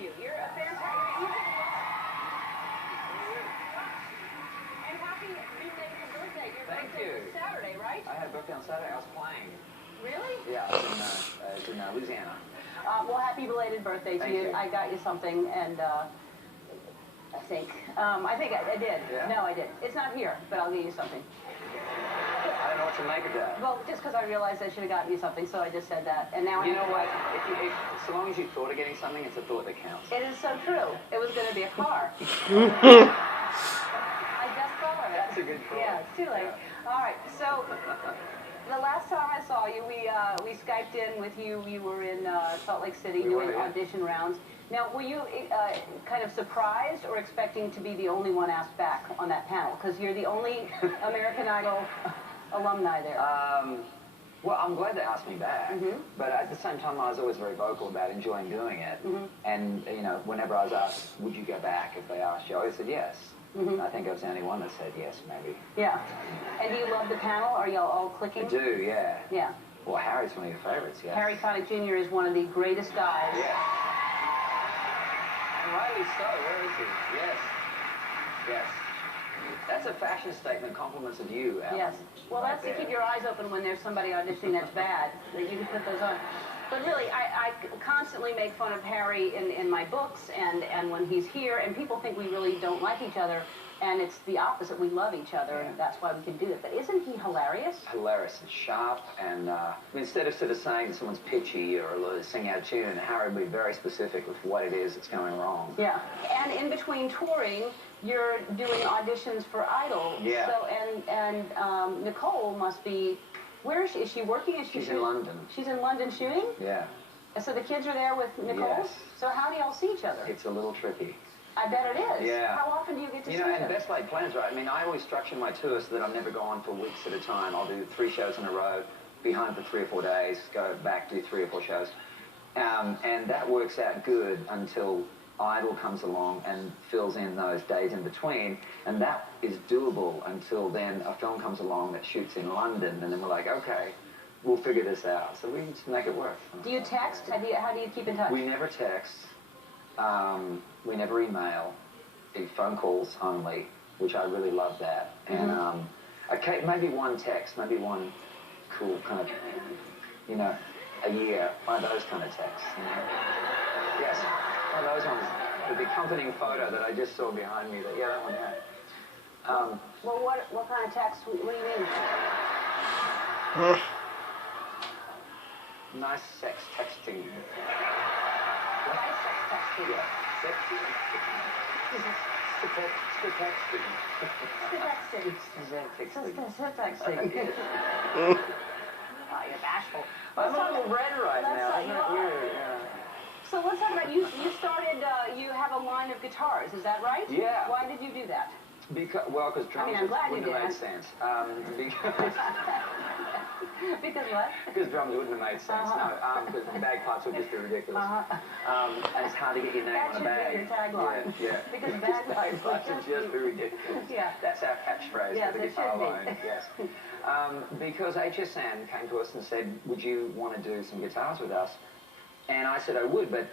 you. You're a fantastic. And happy belated birthday. Your Thank birthday you. was Saturday, right? I had a birthday on Saturday. I was playing. Really? Yeah, I was in Louisiana. Well, happy belated birthday to Thank you. I got you something, and I think I did. Yeah? No, I did. It's not here, but I'll get you something. I don't know what to make of that. Well, just because I realized I should have gotten you something, so I just said that. And now You know what? If, so long as you thought of getting something, it's a thought that counts. It is so true. It was going to be a car. I just thought of it. That's a good call. Yeah, it's too late. Yeah. All right, so the last time I saw you, we Skyped in with you. You were in Salt Lake City doing audition rounds. Now, were you kind of surprised or expecting to be the only one asked back on that panel? Because you're the only American Idol alumni there. Well, I'm glad they asked me back, but at the same time, I was always very vocal about enjoying doing it. And, you know, whenever I was asked, would you go back if they asked you, I always said yes. I think I was the only one that said yes, maybe. Yeah. And do you love the panel? Are y'all all clicking? I do, yeah. Yeah. Well, Harry's one of your favorites, yes. Harry Connick Jr. is one of the greatest guys. Yeah. And rightly so. Where is he? Yes. Yes. That's a fashion statement, compliments of you, Alan. Yes. Well, Right that's to there. keep your eyes open when there's somebody auditioning that's bad, that you can put those on. But really, I constantly make fun of Harry in my books and when he's here, and people think we really don't like each other, and it's the opposite. We love each other, and that's why we can do it. But isn't he hilarious? Hilarious and sharp, and instead of sort of saying someone's pitchy or singing out of tune, Harry would be very specific with what it is that's going wrong. Yeah. And in between touring, you're doing auditions for Idol. Yeah. So and Nicole must be. Where is she? Is she working? Is she She's in shooting? London. She's in London shooting? Yeah. So the kids are there with Nicole? Yes. So how do y'all see each other? It's a little tricky. I bet it is. Yeah. How often do you get to see You know, and them? best laid plans, right? I mean, I always structure my tours so that I'll never go on for weeks at a time. I'll do 3 shows in a row, be home for 3 or 4 days, go back, do 3 or 4 shows. And that works out good until Idol comes along and fills in those days in between, and that is doable until then a film comes along that shoots in London, and then we're like, okay, we'll figure this out. So we just make it work. Do you text? How do you keep in touch? We never text. We never email. Phone calls only, which I really love that. And okay, maybe one text, maybe one cool kind of, you know, a year, one of those kind of texts. You know? Yes, one of those ones. With the accompanying photo that I just saw behind me. That one, yeah. Well, what kind of text? What do you mean? Nice sex texting. Nice sex texting. Yeah, sexy. Texting. Texting. Oh, you're bashful. I'm a little red right now. Isn't that weird? Yeah. So let's talk about you started. You have a line of guitars. Is that right? Yeah. Why did you do that? Because drums I'm glad you wouldn't have made did. sense. Because what? Because drums wouldn't have made sense. No, because bagpipes would just be ridiculous. And it's hard to get your name That on a bag. should be your tagline. Yeah. Because bagpipes would would just be ridiculous. Yeah. That's our catchphrase Yes, for the it guitar should be. line. Yes. Because HSN came to us and said, would you want to do some guitars with us? And I said I would, but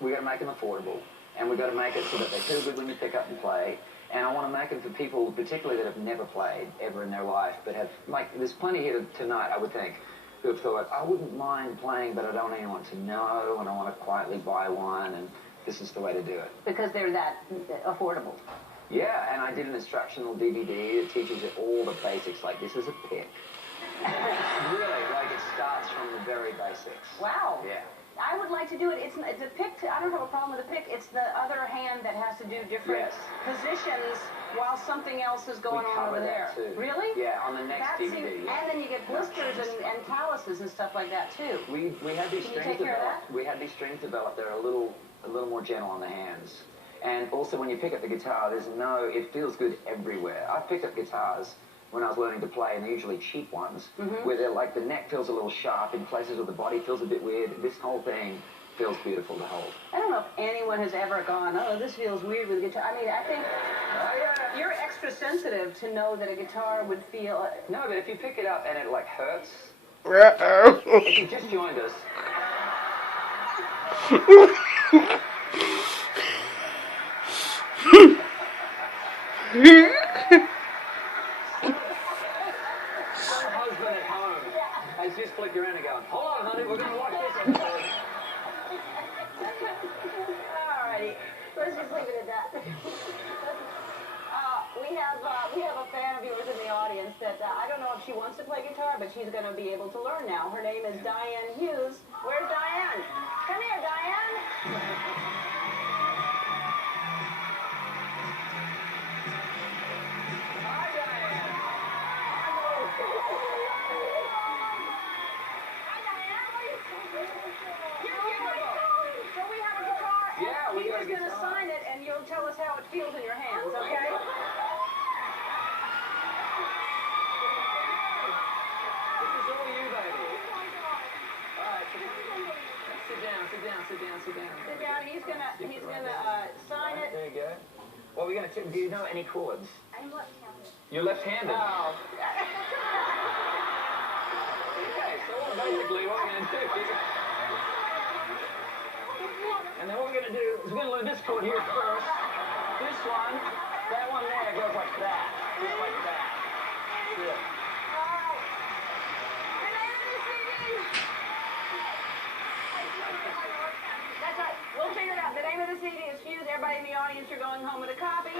we got to make them affordable, and we got to make it so that they feel good when you pick up and play. And I want to make them for people, particularly that have never played ever in their life, but have, like, there's plenty here tonight, I would think, who have thought, I wouldn't mind playing, but I don't want anyone to know, and I want to quietly buy one, and this is the way to do it. Because they're that affordable. Yeah, and I did an instructional DVD that teaches you all the basics, like this is a pick. Really, like it starts from the very basics. Wow. Yeah. I would like to do it. It's a pick. I don't have a problem with the pick. It's the other hand that has to do different positions while something else is going on over there. Too. Really? Yeah, on the next DVD. And then you get blisters and calluses and stuff like that too. We had these Can you strings take care of developed. that? We had these strings developed. They're a little more gentle on the hands. And also when you pick up the guitar, it feels good everywhere. I've picked up guitars when I was learning to play, and they're usually cheap ones, where they're like the neck feels a little sharp in places where the body feels a bit weird. This whole thing feels beautiful to hold. I don't know if anyone has ever gone, oh, this feels weird with a guitar. I mean, I think you're extra sensitive to know that a guitar would feel... No, but if you pick it up and it like hurts... Uh-oh. If you just joined us... Some husband at home has just flicked around and gone, hold on, honey, we're going to watch this episode. Alrighty, let's just leave it at that. We have a fan of yours in the audience that I don't know if she wants to play guitar, but she's going to be able to learn now. Her name is Diane Hughes. Where's Diane? Come here, Diane. Hi, Diane. So we have a guitar, and Yeah, we got a Peter's going to guitar. sign it, and you'll tell us how it feels in your hands, okay? This is all you, baby. All right, sit down. Sit down. He's gonna sign it. There you go. What are we going to do? You know any chords? I'm left-handed. You're left-handed. Oh. Okay, so basically what we're going to do and then what we're going to do is we're going to learn this chord here first. This one, that one there goes like that. Just like that. Good. That's right. We'll figure it out. The name of the CD is Fuse. Everybody in the audience, you're going home with a copy.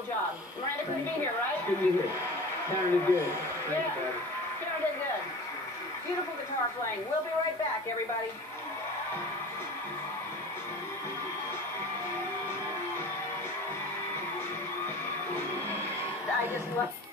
wonderful job. Miranda couldn't be here, right? Good to be here. Karen did good. Thank Yeah. you, Karen. Karen did good. Beautiful guitar playing. We'll be right back, everybody. I just love...